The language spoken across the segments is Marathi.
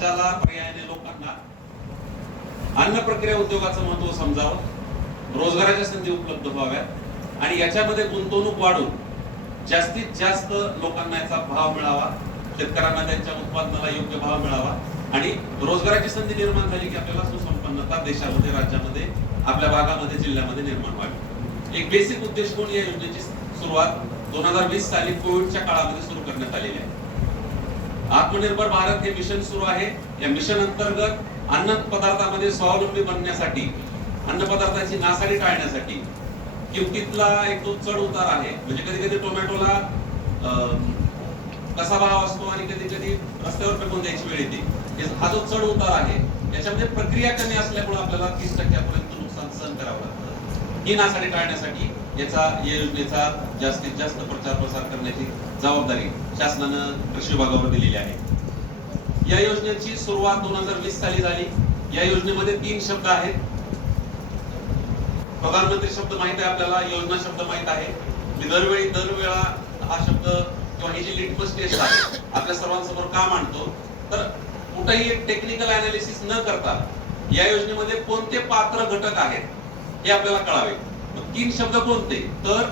राज्याला पर्यायाने लोकांना अन्न प्रक्रिया उद्योगाचं महत्व समजावं, रोजगाराच्या संधी उपलब्ध व्हाव्यात आणि याच्यामध्ये गुंतवणूक वाढून जास्तीत जास्त लोकांना याचा भाव मिळावा, शेतकऱ्यांना त्यांच्या उत्पादनाला योग्य भाव मिळावा आणि रोजगाराची संधी निर्माण झाली की आपल्याला सुसंपन्नता देशामध्ये, राज्यामध्ये, आपल्या भागामध्ये, जिल्ह्यामध्ये निर्माण व्हावी. एक बेसिक उद्देश म्हणून या योजनेची सुरुवात 2020 साली कोविडच्या काळामध्ये सुरू करण्यात आलेली आहे. आत्मनिर्भर भारत हे मिशन सुरू आहे. या मिशन अंतर्गत अन्न पदार्थामध्ये स्वावलंबी बनण्यासाठी, अन्न पदार्थाची नासाडी टाळण्यासाठी किमतीतला एक तो चढ उतार आहे. म्हणजे कधी कधी टोमॅटोला कसा भाव असतो आणि कधी कधी रस्त्यावर फेकून द्यायची वेळ येते. हा जो चढ उतार आहे याच्यामध्ये प्रक्रिया कमी असल्यामुळे आपल्याला 30% नुकसान सहन करावं लागतं. ही नासाडी टाळण्यासाठी या योजनेचा जास्तीत जास्त प्रचार प्रसार करण्याची जबाबदारी शासनानं कृषी विभागावर दिलेली आहे. या योजनेची सुरुवात 2020 साली झाली. या योजनेमध्ये 3 शब्द आहेत. प्रधानमंत्री शब्द माहित आहे आपल्याला, योजना शब्द माहित आहे. मी दरवेळा हा शब्द किंवा ही जी लिटमस टेस्ट आहे आपल्या सर्वांसमोर का मांडतो, तर कुठेही टेक्निकल अनालिसिस न करता या योजनेमध्ये कोणते पात्र घटक आहेत हे आपल्याला कळावे. 3 शब्द कोणते, तर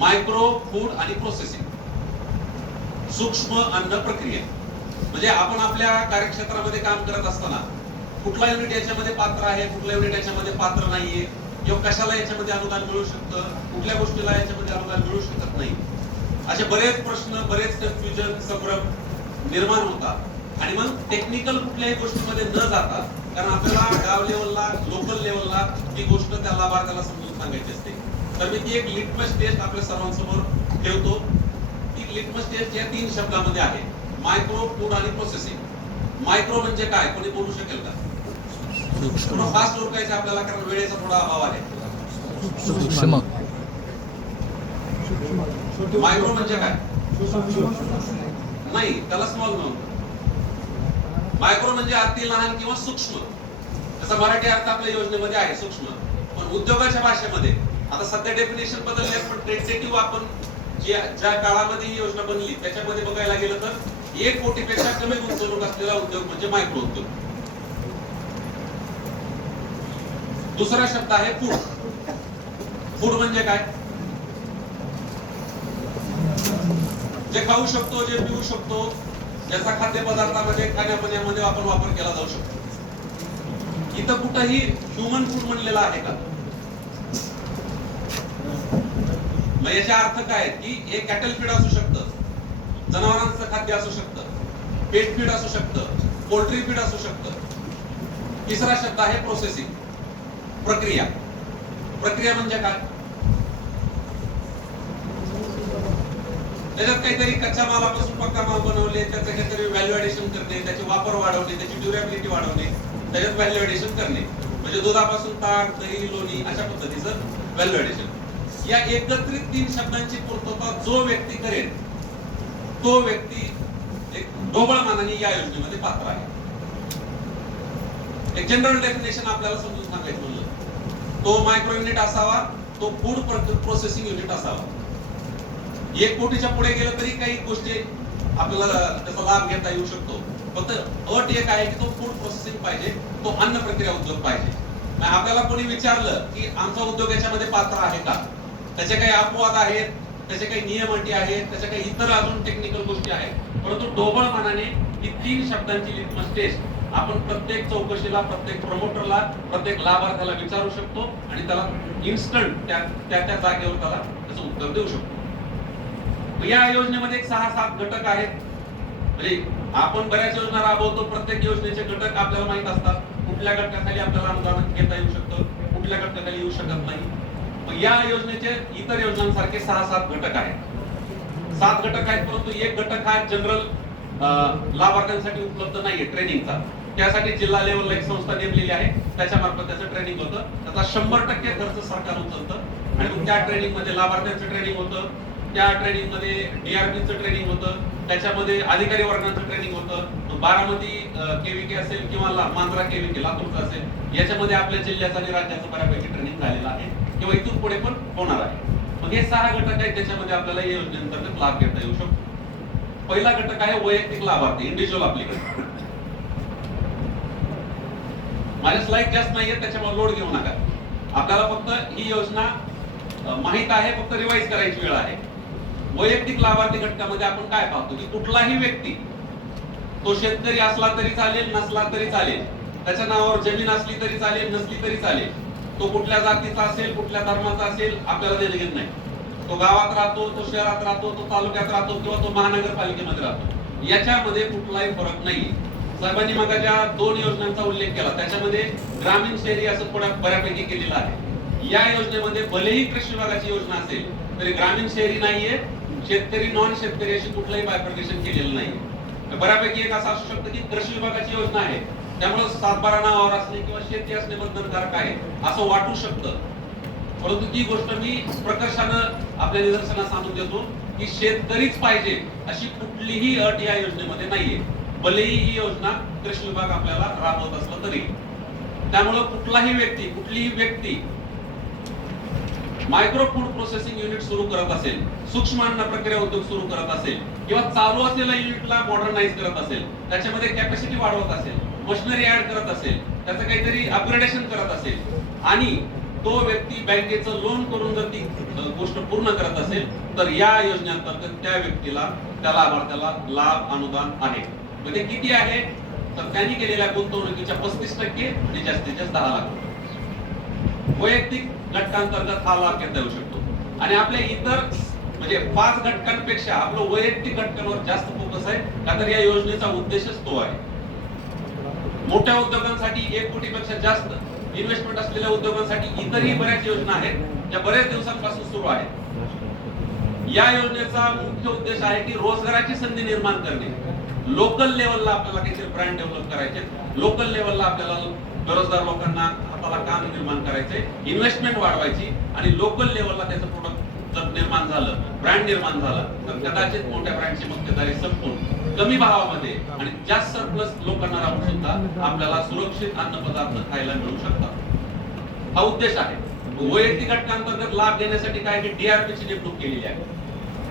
मायक्रो, फूड आणि प्रोसेसिंग, सूक्ष्म अन्न प्रक्रिया. म्हणजे आपण आपल्या कार्यक्षेत्रामध्ये काम करत असताना कुठला युनिट याच्यामध्ये पात्र आहे, कुठला युनिट याच्यामध्ये पात्र नाहीये, किंवा कशाला याच्यामध्ये अनुदान मिळू शकतं, कुठल्या गोष्टीला याच्यामध्ये अनुदान मिळू शकत नाही, असे बरेच प्रश्न, बरेच कन्फ्युजन, संभ्रम निर्माण होतात. आणि मग टेक्निकल कुठल्याही गोष्टीमध्ये न जाता, कारण आपल्याला गाव लेवलला, लोकल लेवलला ही गोष्ट त्या लाभार्थ्याला समजून सांगायची असते. तर मी ती एक लिटमस टेस्ट आपल्या सर्वांसमोर ठेवतो. ती लिटमस टेस्ट या 3 शब्दामध्ये आहे, मायक्रो, फूड आणि प्रोसेसिंग. मायक्रो म्हणजे काय, कोणी बोलू शकेल का? थोडं फास्ट ओळखायचं आपल्याला, कारण वेळेचा थोडा अभाव आहे. सूक्ष्म. मायक्रो म्हणजे काय? नाही, त्याला स्मॉल म्हणतो. मायक्रो म्हणजे अति लहान किंवा सूक्ष्म. त्याचा मराठी अर्थ आपल्या योजनेमध्ये आहे सूक्ष्म. पण उद्योगाच्या भाषेमध्ये आता सध्या डेफिनेशन बदलले, पण टेंटेटिव्ह आपण ज्या काळामध्ये ही योजना बनली त्याच्यामध्ये बघायला गेलं तर 1 कोटीपेक्षा कमी गुंतवणूक असलेला उद्योग म्हणजे मायक्रो उद्योग. दुसरा शब्द आहे फूड. फूड म्हणजे काय? जे खाऊ शकतो, जे पिऊ शकतो, ज्याचा खाद्यपदार्थामध्ये, खाण्यापिण्यामध्ये आपण वापर केला जाऊ शकतो. इथं कुठंही ह्युमन फूड म्हणलेला आहे का? मग याचा अर्थ काय की हे कॅटल फीड असू शकतं, जनावरांचं खाद्य असू शकतं, पेट फीड असू शकतं, पोल्ट्री फीड असू शकतं. तिसरा शब्द आहे प्रोसेसिंग, प्रक्रिया. प्रक्रिया म्हणजे काय? त्याच्यात काहीतरी कच्च्या मालापासून पक्का माल बनवले, त्याचं काहीतरी व्हॅल्यू ऍडिशन करणे, त्याचे वापर वाढवणे, त्याची ड्युरेबिलिटी वाढवणे, त्याच्यात व्हॅल्यू ऍडिशन करणे. म्हणजे दुधापासून ताक, दही, लोणी अशा पद्धतीचं व्हॅल्यू ऍडिशन. या एकत्रित 3 शब्दांची पूर्तता जो व्यक्ती करेल तो व्यक्ती एक ढोबळ मानाने या योजनेमध्ये पात्र आहे. एक जनरल डेफिनेशन आपल्याला समजून सांगायचं म्हणलं, तो मायक्रो युनिट असावा, तो फूड प्रोसेसिंग युनिट असावा. 1 कोटीच्या पुढे गेलं तरी काही गोष्टी आपल्याला त्याचा लाभ घेता येऊ शकतो. फक्त अट एक आहे की तो फूड प्रोसेसिंग पाहिजे, तो अन्न प्रक्रिया उद्योग पाहिजे. आपल्याला कोणी विचारलं की आमचा उद्योग याच्यामध्ये पात्र आहे का, त्याचे काही अपवाद आहेत, त्याचे काही नियम अटी आहेत, त्याच्या काही इतर अजून टेक्निकल गोष्टी आहेत, परंतु ढोबळ मानाने ही 3 शब्दांची लिटमस टेस्ट आपण प्रत्येक चौकशीला, प्रत्येक प्रमोटरला, प्रत्येक लाभार्थ्याला विचारू शकतो आणि त्याला इन्स्टंट त्या जागेवर त्याला त्याचं उत्तर देऊ शकतो. या योजनेमध्ये 6-7 घटक आहेत. म्हणजे आपण बऱ्याच योजना राबवतो, प्रत्येक योजनेचे घटक आपल्याला माहित असतात. कुठल्या घटकाखाली आपल्याला अनुदान घेता येऊ शकतं, कुठल्या घटकाखाली येऊ शकत नाही. मग या योजनेचे इतर योजनांसारखे 6-7 घटक आहेत. 7 घटक आहेत, परंतु एक घटक हा जनरल लाभार्थ्यांसाठी उपलब्ध नाहीये, ट्रेनिंगचा. त्यासाठी जिल्हा लेवलला एक संस्था नेमलेली आहे, त्याच्या मार्फत त्याचं ट्रेनिंग होतं. त्याचा 100% खर्च सरकार उचलतं आणि मग त्या ट्रेनिंग मध्ये लाभार्थ्यांचं ट्रेनिंग होतं, त्या ट्रेनिंग मध्ये डीआरपीचं ट्रेनिंग होतं, त्याच्यामध्ये अधिकारी वर्गाचं ट्रेनिंग होतं. बारामती केव्हीके असेल किंवा मांजरा केव्हीके लातूरचं असेल, याच्यामध्ये आपल्या जिल्ह्याचं आणि राज्याचं बऱ्यापैकी ट्रेनिंग झालेलं आहे किंवा इथून पुढे पण होणार आहे. मग हे 6 घटक आहेत त्याच्यामध्ये आपल्याला या योजनेअंतर्गत लाभ घेता येऊ शकतो. पहिला घटक आहे वैयक्तिक लाभार्थी, इंडिव्हिज्युअल अप्लिकेशन. माझ्या स्लाइड जास्त नाहीये, त्याच्यामुळे लोड घेऊ नका. आपल्याला फक्त ही योजना माहित आहे, फक्त रिवाइज करायची वेळ आहे. वैयक्तिक लाभार्थी घटकामध्ये आपण काय पाहतो की कुठलाही व्यक्ती, तो शेतकरी असला तरी चालेल, नसला तरी चालेल, त्याच्या नावावर जमीन असली तरी चालेल, नसली तरी चालेल, तो कुठल्या जातीचा असेल, कुठल्या धर्माचा असेल, आपल्याला देणं घेत नाही. तो गावात राहतो, तो शहरात राहतो, तो तालुक्यात राहतो किंवा तो महानगरपालिकेमध्ये राहतो, याच्यामध्ये कुठलाही फरक नाही. साहेबांनी मग ज्या 2 योजनांचा उल्लेख केला त्याच्यामध्ये ग्रामीण शहरी असं थोडा बऱ्यापैकी केलेला आहे. या योजनेमध्ये भलेही कृषी विभागाची योजना असेल तरी ग्रामीण शहरी नाहीये, शेतकरी नॉन शेतकरी अशी कुठलंही बायफर्केशन केलेलं नाही. बऱ्यापैकी एक असं असू शकतं की कृषी विभागाची योजना आहे त्यामुळे 7/12 नावावर असणे किंवा शेती असणे बंधनकारक आहे असं वाटू शकतं, परंतु ती गोष्ट मी प्रकर्षानं आपल्या निदर्शनास आणून देतो की शेतकरीच पाहिजे अशी कुठलीही अट या योजनेमध्ये नाहीये, भलेही ही योजना कृषी विभाग आपल्याला राबवत असलं तरी. त्यामुळे कुठलीही व्यक्ती मायक्रो फूड प्रोसेसिंग युनिट सुरू करत असेल, सूक्ष्म अन्न प्रक्रिया उद्योग सुरू करत असेल किंवा चालू असलेल्या युनिटला मॉडर्नाइज करत असेल, त्याच्यामध्ये कॅपॅसिटी वाढवत असेल, मशिनरी ऍड करत असेल, त्याचं काहीतरी अपग्रेडेशन करत असेल आणि तो व्यक्ती बँकेचं लोन करून जर ती गोष्ट पूर्ण करत असेल तर या योजनेअंतर्गत त्या व्यक्तीला, त्या लाभार्थ्याला लाभ अनुदान आहे. म्हणजे किती आहे तर त्यांनी केलेल्या गुंतवणुकीच्या 35% आणि जास्तीत जास्त 10 लाख. वैयक्तिक घटकांतर्गत हा लाभ घेता येऊ शकतो. आणि आपल्या इतर म्हणजे 5 घटकांपेक्षा आपलं वैयक्तिक घटकांवर जास्त फोकस आहे, का तर या योजनेचा उद्देशच तो आहे. मोठ्या उद्योगांसाठी 1 कोटीपेक्षा जास्त इन्व्हेस्टमेंट असलेल्या उद्योगांसाठी इतरही बऱ्याच योजना आहेत ज्या बऱ्याच दिवसांपासून सुरू आहेत. या योजनेचा मुख्य उद्देश आहे की रोजगाराची संधी निर्माण करणे. लोकल लेवलला आपल्याला काहीतरी ब्रँड डेव्हलप करायचे, लोकल लेवलला आपल्याला बेरोजगार लोकांना हाताला काम निर्माण करायचे, इन्व्हेस्टमेंट वाढवायची आणि लोकल लेवलला त्याचं प्रोडक्ट जर निर्माण झालं, ब्रँड निर्माण झालं तर कदाचित मोठ्या ब्रँडची मक्तेदारी संपून कमी भावामध्ये आणि जास्त सरप्लस लोकांना राहून सुद्धा आपल्याला सुरक्षित अन्नपदार्थ खायला मिळू शकतात. हा उद्देश आहे. वैयक्तिक घटकांतर्गत लाभ देण्यासाठी काय की DRP ची नेमणूक केलेली आहे.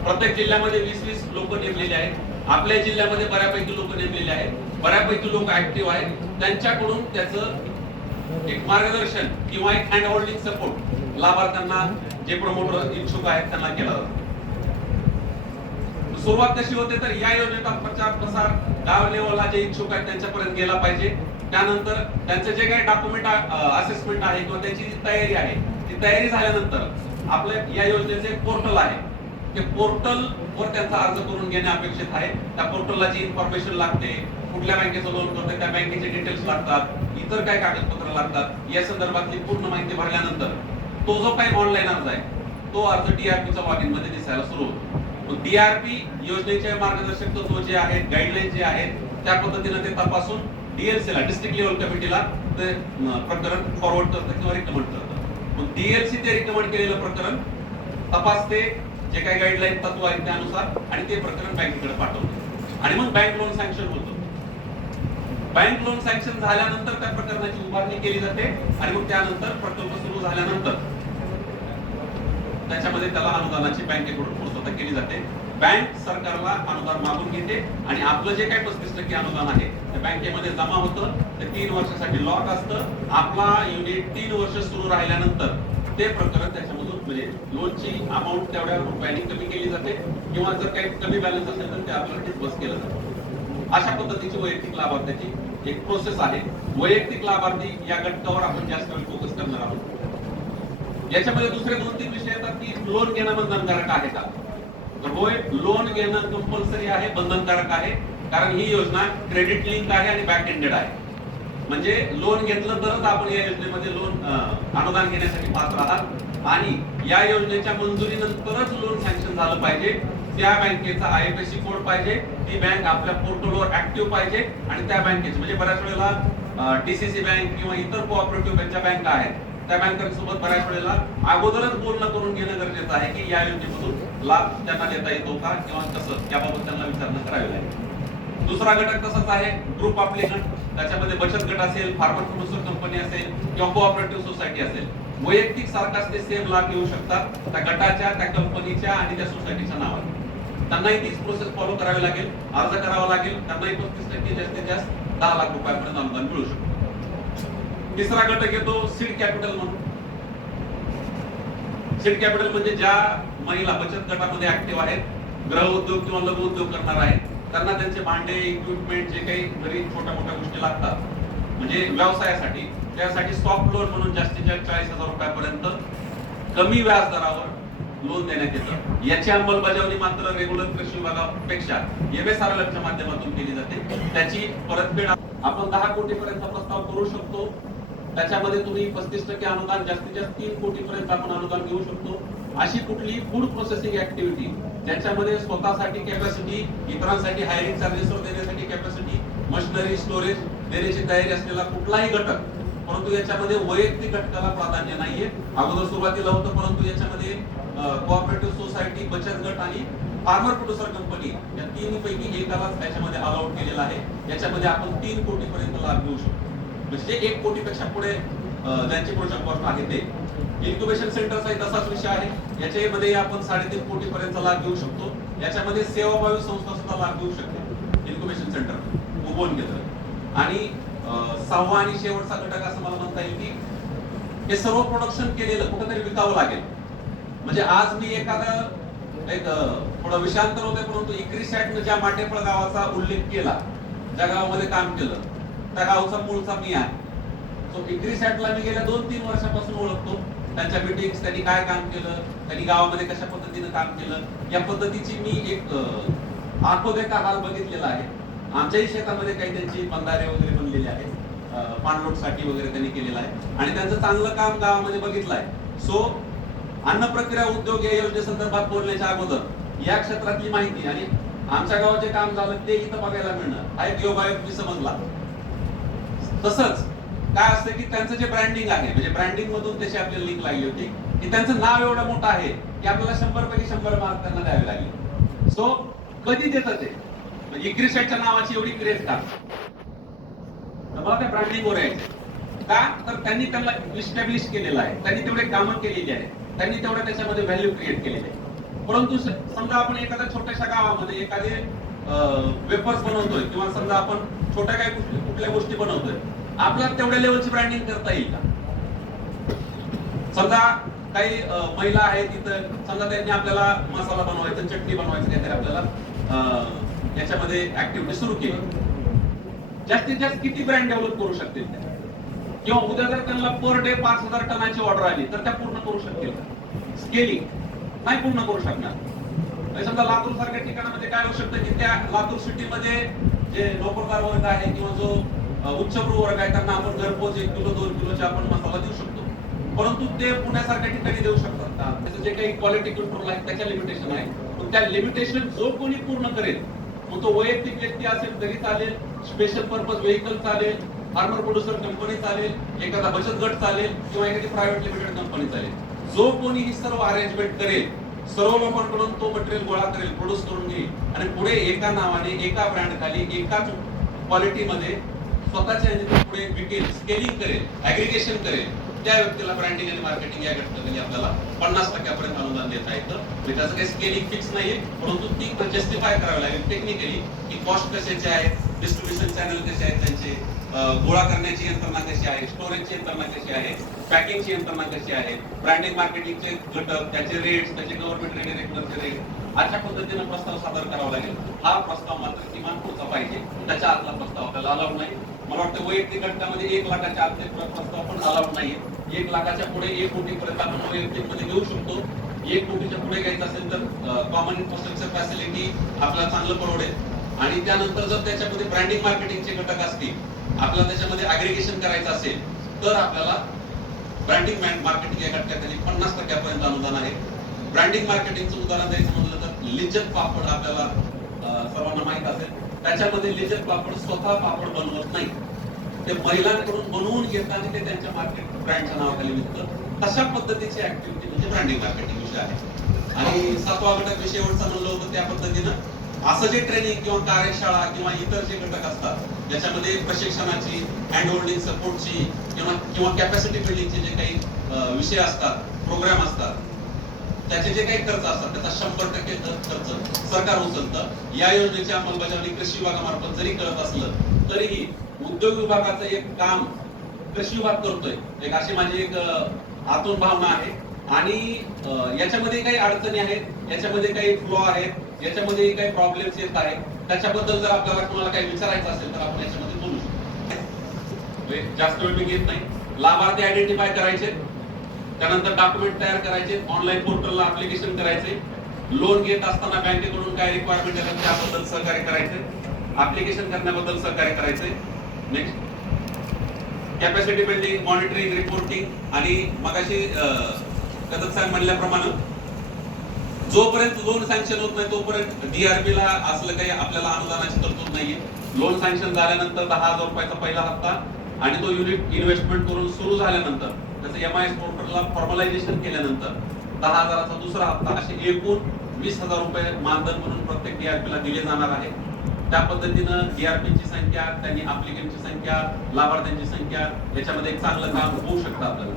प्रत्येक जिल्ह्यामध्ये 20-20 लोक नेमलेले आहेत. आपल्या जिल्ह्यामध्ये बऱ्यापैकी लोक नेमलेले आहेत, बऱ्यापैकी लोक ऍक्टिव्ह आहेत. त्यांच्याकडून त्याचं एक मार्गदर्शन किंवा एक हँड होल्डिंग सपोर्ट लाभार्थ्यांना, जे प्रमोटर इच्छुक आहेत त्यांना केला जातो. सुरुवात कशी होते तर या योजनेचा प्रचार प्रसार गाव लेवलला जे इच्छुक आहेत त्यांच्यापर्यंत गेला पाहिजे. त्यानंतर त्यांचे जे काही डॉक्युमेंट असेसमेंट आहे किंवा त्याची जी तयारी आहे ती तयारी झाल्यानंतर आपल्या या योजनेचे पोर्टल आहे, ते पोर्टल वर त्यांचा अर्ज करून घेणे अपेक्षित आहे. त्या पोर्टलला जी इन्फॉर्मेशन लागते, कुठल्या बँकेचं लोन करतोय त्या बँकेचे डिटेल्स लागतात, इतर काय कागदपत्र लागतात, या संदर्भातली पूर्ण माहिती भरल्यानंतर तो जो काही ऑनलाईन अर्ज आहे तो अर्ज DRP च्या लॉगिन मध्ये दिसायला सुरू होतो. DRP योजनेचे मार्गदर्शक तत्व जे आहेत, गाईडलाईन जे आहेत, त्या पद्धतीने ते तपासून DLC ला, डिस्ट्रिक्ट लेवल कमिटीला ते प्रकरण फॉरवर्ड करतं किंवा रिकमेंड करतं. मग DLC ते रिकमेंड केलेलं प्रकरण तपासते, जे काही गाईडलाईन तत्व आहेत त्यानुसार, आणि ते प्रकरण बँकेकडे पाठवते आणि मग बँक लोन सँक्शन होतं. बँक लोन सँक्शन झाल्यानंतर त्या प्रकरणाची उभारणी केली जाते आणि मग त्यानंतर प्रकल्प सुरू झाल्यानंतर त्याच्यामध्ये त्याला अनुदानाची बँकेकडून पूर्तता केली जाते. बँक सरकारला अनुदान मागून घेते आणि आपलं जे काही 35% अनुदान आहे ते बँकेमध्ये जमा होतं. ते 3 वर्षासाठी लॉक असतं. आपला युनिट 3 वर्ष सुरू राहिल्यानंतर ते प्रकरण त्याच्यामधून म्हणजे लोनची अमाऊंट तेवढ्या रुपयांनी कमी केली जाते किंवा जर काही कमी बॅलन्स असेल तर ते आपल्याला डिस्बर्स केलं जातं. अशा पद्धतीची वैयक्तिक लाभार्थ्याची एक प्रोसेस आहे. वैयक्तिक लाभार्थी या घटकावर आपण जास्त वेळ फोकस करणार आहोत. याच्यामध्ये दुसरे 2-3 विषय येतात की लोन घेणं बंधनकारक आहे का? तर होय, लोन घेणं कंपल्सरी आहे, बंधनकारक आहे, कारण ही योजना क्रेडिट लिंक आहे आणि बॅक एंडेड आहे. म्हणजे लोन घेतलं तरच आपण या योजनेमध्ये लोन अनुदान घेण्यासाठी पात्र आहात आणि या योजनेच्या मंजुरीनंतरच लोन सँक्शन झालं पाहिजे. त्या बँकेचा IFSC कोड पाहिजे, ती बँक आपल्या पोर्टलवर ऍक्टिव्ह पाहिजे आणि त्या बँकेचे म्हणजे बऱ्याच वेळेला DCC बँक किंवा इतर कोऑपरेटिव्ह ज्या बँका आहेत त्या बँकांसोबत बऱ्याच वेळेला अगोदरच बोलणं करून घेणं गरजेचं आहे की या योजनेमधून लाभ त्यांना देता येतो का किंवा कसं, याबाबत त्यांना विचारणा करावी लागेल. दुसरा घटक तसाच आहे, ग्रुप अप्लिकंट. त्याच्यामध्ये बचत गट असेल, फार्मर प्रोड्युसर कंपनी असेल किंवा कोऑपरेटिव्ह सोसायटी असेल, वैयक्तिक सारखाच ते सेम लाभ घेऊ शकतात त्या गटाच्या, त्या कंपनीच्या आणि त्या सोसायटीच्या नावाने. त्यांनाही तीच प्रोसेस फॉलो करावी लागेल, अर्ज करावा लागेल. त्यांनाही 35% जास्तीत जास्त 10 लाख रुपयापर्यंत अनुदान मिळू शकतं. तिसरा घटक येतो सीड कॅपिटल म्हणून. सीड कॅपिटल म्हणजे ज्या महिला बचत गटामध्ये ऍक्टिव्ह आहेत, गृह उद्योग किंवा लघु उद्योग करणार आहेत, त्यांना त्यांचे भांडे, इक्विपमेंट जे काही घरी छोट्या मोठ्या गोष्टी लागतात म्हणजे व्यवसायासाठी, त्यासाठी सॉफ्ट लोन म्हणून जास्तीत जास्त 40,000 रुपयापर्यंत कमी व्याज दरावर लोन देण्यात येतं. याची अंमलबजावणी मात्र रेग्युलर कृषी विभागापेक्षा MSRLF च्या माध्यमातून केली जाते. त्याची परतफेड आपण 10 कोटीपर्यंत प्रस्ताव करू शकतो. त्याच्यामध्ये तुम्ही 35% अनुदान, जास्तीत जास्त 3 कोटीपर्यंत आपण अनुदान घेऊ शकतो. अशी कुठली फूड प्रोसेसिंग ऍक्टिव्हिटी ज्याच्यामध्ये स्वतःसाठी कॅपॅसिटी, इतरांसाठी हायरिंग चार्जेसवर देण्यासाठी कॅपॅसिटी, मशिनरी, स्टोरेज देण्याची तयारी असलेला कुठलाही घटक, परंतु याच्यामध्ये वैयक्तिक घटकाला प्राधान्य नाहीये. अगोदर सुरुवातीला होतं, परंतु याच्यामध्ये कोऑपरेटिव्ह सोसायटी, बचत गट आणि फार्मर प्रोड्युसर कंपनी या तिन्हीपैकी एकालाच त्याच्यामध्ये अलाउड केलेला आहे. याच्यामध्ये आपण 3 कोटीपर्यंत लाभ घेऊ शकतो. म्हणजे 1 कोटीपेक्षा पुढे ज्यांची प्रोजेक्ट कॉस्ट आहे ते. इन्क्युबेशन सेंटरचा तसाच विषय आहे. याच्यामध्ये आपण 3.5 कोटीपर्यंत लाभ घेऊ शकतो. याच्यामध्ये सेवाभावी संस्था सुद्धा लाभ घेऊ शकते. इन्क्युबेशन सेंटर उभवून घेतलं. आणि 6वा आणि शेवटचा घटक असं मला म्हणता येईल की हे सर्व प्रोडक्शन केलेलं कुठेतरी विकावं लागेल. म्हणजे आज मी एखादं एक थोडं विषयांतर होते, परंतु इक्री सॅटनं ज्या माटेफळ गावाचा उल्लेख केला, ज्या गावामध्ये काम केलं, त्या गावचा मूळचा मी आहे. सो इक्री सॅटला मी गेल्या 2-3 वर्षापासून ओळखतो. त्यांच्या मीटिंग्स, त्यांनी काय काम केलं, त्यांनी गावामध्ये कशा पद्धतीने काम केलं, या पद्धतीची मी एक आठवड्याचा हाल बघितलेला आहे. आमच्याही शेतामध्ये काही त्यांची बंधारे वगैरे बनलेले आहेत, पाणलोटसाठी वगैरे त्यांनी केलेलं आहे आणि त्यांचं चांगलं काम गावामध्ये बघितलं आहे. सो अन्न प्रक्रिया उद्योग या योजनेसंदर्भात बोलण्याच्या अगोदर या क्षेत्रातली माहिती आणि आमच्या गावाचे काम झालं ते इथं बघायला मिळणं हा एक योगायोग मी समजला. तसंच काय असतं की त्यांचं जे ब्रँडिंग आहे, म्हणजे ब्रँडिंग मधून त्याची आपल्याला लिंक लागली होती की त्यांचं नाव एवढं मोठं आहे की आपल्याला 100 पैकी 100 मार्क त्यांना द्यावे लागले. सो कधी देतात ते म्हणजे इक्री सॅटच्या नावाची एवढी क्रेज का? मला त्या ब्रँडिंगवर यायचं का, तर त्यांनी त्यांना इस्टॅब्लिश केलेलं आहे, त्यांनी तेवढे कामं केलेली आहे, त्यांनी तेवढं त्याच्यामध्ये व्हॅल्यू क्रिएट केलेली आहे. परंतु समजा आपण एखाद्या छोट्याशा गावामध्ये एखादे वेफर्स बनवतोय किंवा समजा आपण छोट्या काही कुठल्या गोष्टी बनवतोय, आपल्याला तेवढ्या लेवलची ब्रँडिंग करता येईल का? समजा काही महिला आहेत तिथं, समजा त्यांनी आपल्याला मसाला बनवायचा, चटणी बनवायचं, काहीतरी आपल्याला याच्यामध्ये ऍक्टिव्हिटी सुरू केली, जास्तीत जास्त किती ब्रँड डेव्हलप करू शकतील त्या? किंवा उद्या जर त्यांना पर डे 5,000 टनाची ऑर्डर आली तर त्या पूर्ण करू शकतील का? स्केलिंग नाही पूर्ण करू शकणार. समजा लातूर सारख्या ठिकाणामध्ये काय होऊ शकतं की त्या लातूर सिटीमध्ये जे नोकरदार वर्ग आहे किंवा जो उच्चभ्रू वर्ग आहे त्यांना आपण घरपोच 1 किलो 2 किलोचा आपण मसाला देऊ शकतो. परंतु ते पुण्यासारख्या ठिकाणी देऊ शकतात का? त्याचं जे काही क्वालिटी कंट्रोल आहे त्याच्या लिमिटेशन आहे. पण त्या लिमिटेशन जो कोणी पूर्ण करेल, मग तो वैयक्तिक व्यक्ती असेल तरी चालेल, स्पेशल पर्पज व्हेकल चालेल, फार्मर प्रोड्युसर कंपनी चालेल, एखादा बचत गट चालेल किंवा एखादी प्रायव्हेट लिमिटेड कंपनी चालेल. जो कोणी ही सर्व अरेंजमेंट करेल, सर्व लोकांकडून तो मटेरियल गोळा करेल, प्रोड्यूस करून घेईल आणि पुढे एका नावाने, एका ब्रँड खाली, एकाच क्वालिटीमध्ये स्वतःच्या पुढे विकेल, स्केलिंग करेल, ऍग्रिगेशन करेल, त्या व्यक्तीला ब्रँडिंग आणि मार्केटिंग या घटकाखाली आपल्याला 50% अनुदान देता येतं. म्हणजे त्याचं काही स्केलिंग फिक्स नाहीये, परंतु ती जस्टिफाय करावी लागेल टेक्निकली की कॉस्ट कशाचे आहे, डिस्ट्रीब्युशन चॅनल कसे आहेत त्यांचे, गोळा करण्याची यंत्रणा कशी आहे, स्टोरेजची यंत्रणा कशी आहे, पॅकिंगची यंत्रणा कशी आहे, ब्रँडिंग मार्केटिंगचे घटक, त्याचे रेट्स, त्याचे गव्हर्नमेंट रेग्युलेटरचे रेट, अशा पद्धतीने प्रस्ताव सादर करावा लागेल. हा प्रस्ताव मात्र किमान पुढचा पाहिजे, त्याच्या आतला प्रस्ताव आपल्याला अलाउड नाही. मला वाटतं वैयक्तिक घटकामध्ये 1 लाखाच्या आतले प्रस्ताव पण अलाउड नाहीये. 1 लाखाच्या पुढे 1 कोटीपर्यंत आपण वैयक्तिक मध्ये घेऊ शकतो. 1 कोटीच्या पुढे घ्यायचं असेल तर कॉमन इन्फ्रास्ट्रक्चर फॅसिलिटी आपल्याला चांगलं परवडेल. आणि त्यानंतर जर त्याच्यामध्ये ब्रँडिंग मार्केटिंगचे घटक असतील, आपल्याला त्याच्यामध्ये ऍग्रिगेशन करायचं असेल तर आपल्याला ब्रँडिंग मार्केटिंग या घटकाखाली 50% अनुदान आहे. ब्रँडिंग मार्केटिंगचं उदाहरण द्यायचं म्हणलं तर लिज्जत पापड आपल्याला सर्वांना माहित असेल. त्याच्यामध्ये लिज्जत पापड स्वतः पापड बनवत नाही, ते महिलांकडून बनवून घेतात आणि ते त्यांच्या मार्केट ब्रँडच्या नावाखाली विकतात. तशा पद्धतीची ऍक्टिव्हिटी म्हणजे ब्रँडिंग मार्केटिंग विषय आहे. आणि 7वा घटक विषय एवढं म्हणलं होतं त्या पद्धतीनं असं जे ट्रेनिंग किंवा कार्यशाळा किंवा इतर जे घटक असतात ज्याच्यामध्ये प्रशिक्षणाची, हँड होल्डिंग सपोर्टची किंवा कॅपॅसिटी बिल्डिंगचे जे काही विषय असतात, प्रोग्राम असतात, त्याचे जे काही खर्च असतात त्याचा 100% खर्च सरकार उचलतं. या योजनेची अंमलबजावणी कृषी विभागामार्फत जरी करत असलं तरीही उद्योग विभागाचं एक काम कशीवाद करतोय, एक अशी माझी एक आतून भावना आहे. आणि याच्यामध्ये काही अडचणी आहेत, याच्यामध्ये काही फ्लॉ आहेत, याच्यामध्ये काही प्रॉब्लेम्स येत आहेत, त्याच्याबद्दल जर आपल्याला कोणाला काही विचारायचं असेल तर आपण याच्यामध्ये बोलू शकतो. जास्त वेळ मी घेत नाही. लाभार्थी आयडेंटिफाय करायचे, त्यानंतर डॉक्युमेंट तयार करायचे, ऑनलाईन पोर्टलला ऍप्लिकेशन करायचे, लोन घेत असताना बँकेकडून काय रिक्वायरमेंट येतात त्याबद्दल सहकार्य करायचे, ऍप्लिकेशन करण्याबद्दल सहकार्य करायचे. Next capacity building, monitoring, reporting. आणि मगाशी कदम साहेब म्हणल्याप्रमाणे जोपर्यंत लोन सँक्शन होत नाही तोपर्यंत डीआरपी ला असलं काही आपल्याला अनुदानाची तरतूद नाहीये. लोन सँक्शन झाल्यानंतर 10,000 रुपयाचा पहिला हप्ता आणि तो युनिट इन्व्हेस्टमेंट करून सुरू झाल्यानंतर त्याचं एमआयएस पोर्टलला फॉर्मलायझेशन केल्यानंतर 10,000चा दुसरा हप्ता, असे एकूण 20,000 रुपये मानधन म्हणून प्रत्येक डीआरपी ला दिले जाणार आहे. त्या पद्धतीनं डीआरपीची संख्या, त्यांनी ऍप्लिकेंटची संख्या, लाभार्थ्यांची संख्या, याच्यामध्ये एक चांगलं काम होऊ शकतं आपल्याला.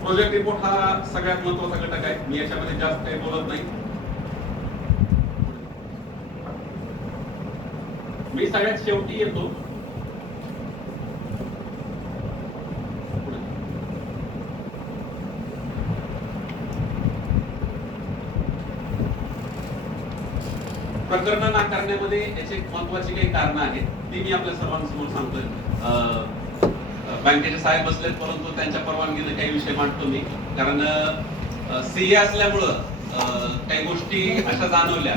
प्रोजेक्ट रिपोर्ट हा सगळ्यात महत्त्वाचा घटक आहे. मी याच्यामध्ये जास्त काही बोलत नाही. मी सगळ्यात शेवटी येतो. प्रकरण नाकारण्यामध्ये याची महत्वाची काही कारणं आहेत, ती मी आपल्या सर्वांसमोर सांगतोय. बँकेचे साहेब बसलेत, परंतु त्यांच्या परवानगीने काही विषय मांडतो मी. कारण सीए असल्यामुळं काही गोष्टी अशा जाणवल्या.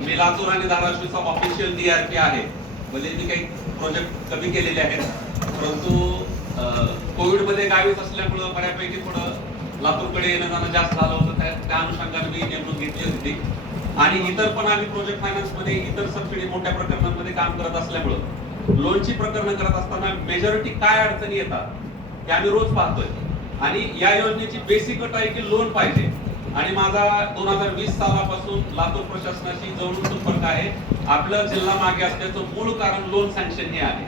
मी लातूर आणि धाराशिवचा ऑफिशियल डीआरपी आहे, म्हणजे मी काही प्रोजेक्ट कमी केलेले आहेत, परंतु कोविड मध्ये गावीच असल्यामुळं बऱ्यापैकी थोडं लातूरकडे येणं जाणं जास्त झालं होतं. त्या अनुषंगाने मी नेमणूक घेतली होती. आणि इतर पण आम्ही प्रोजेक्ट फायनान्स मध्ये इतर सबसिडी मोठ्या प्रकरणांमध्ये काम करत असल्यामुळं लोनची प्रकरणं करत असताना मेजॉरिटी काय अडचणी येतात हे आम्ही रोज पाहतोय. आणि या योजनेची बेसिक अट आहे की लोन पाहिजे. आणि माझा 2020 सालापासून लातूर प्रशासनाशी जवळून संपर्क आहे. आपलं जिल्हा मागे असण्याचं मूळ कारण लोन सँक्शन हे आहे.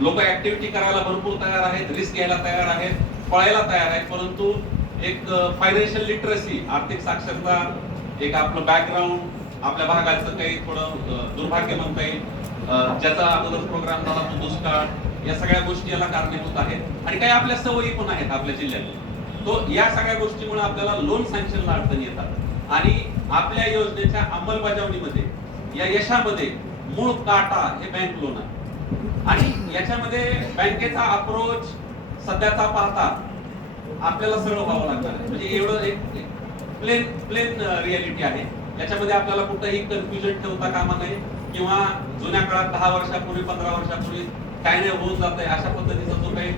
लोक ऍक्टिव्हिटी करायला भरपूर तयार आहेत, रिस्क घ्यायला तयार आहेत, पळायला तयार आहेत, परंतु एक फायनान्शियल लिटरसी, आर्थिक साक्षरता, एक आपलं बॅकग्राऊंड, आपल्या भागाचं काही थोडं दुर्भाग्य म्हणता येईल, ज्याचा अगोदर प्रोग्राम झाला तो दुष्काळ, या सगळ्या गोष्टी याला कारणीभूत आहेत. आणि काही आपल्या सवयी पण आहेत आपल्या जिल्ह्यात. तो या सगळ्या गोष्टीमुळे आपल्याला लोन सँक्शनला अडचणी येतात. आणि आपल्या योजनेच्या अंमलबजावणीमध्ये, या यशामध्ये मूळ काटा हे बँक लोन आहे. आणि याच्यामध्ये बँकेचा अप्रोच सध्याचा पाहता आपल्याला सरळ व्हावं लागणार आहे. म्हणजे एवढं एक प्लेन रियालिटी आहे. याच्यामध्ये आपल्याला कुठंही कन्फ्युजन ठेवता कामा नये, किंवा जुन्या काळात 10 वर्षापूर्वी 15 वर्षापूर्वी काय नाही होत जातंय अशा पद्धतीचा जो काही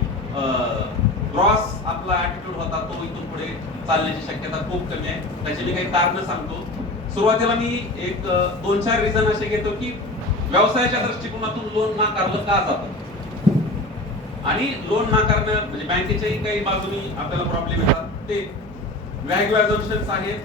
ग्रॉस आपला ऍटिट्यूड होता तो इथून पुढे चालण्याची शक्यता खूप कमी आहे. त्याची मी काही कारणं सांगतो. सुरुवातीला मी एक 2-4 रिझन असे घेतो की व्यवसायाच्या दृष्टिकोनातून लोन नाकारलं का जातं, आणि लोन नाकारणं म्हणजे बँकेच्याही काही बाजूनी आपल्याला प्रॉब्लेम येतात. ते व्हॅल्यू अझम्पशन्स आहेत,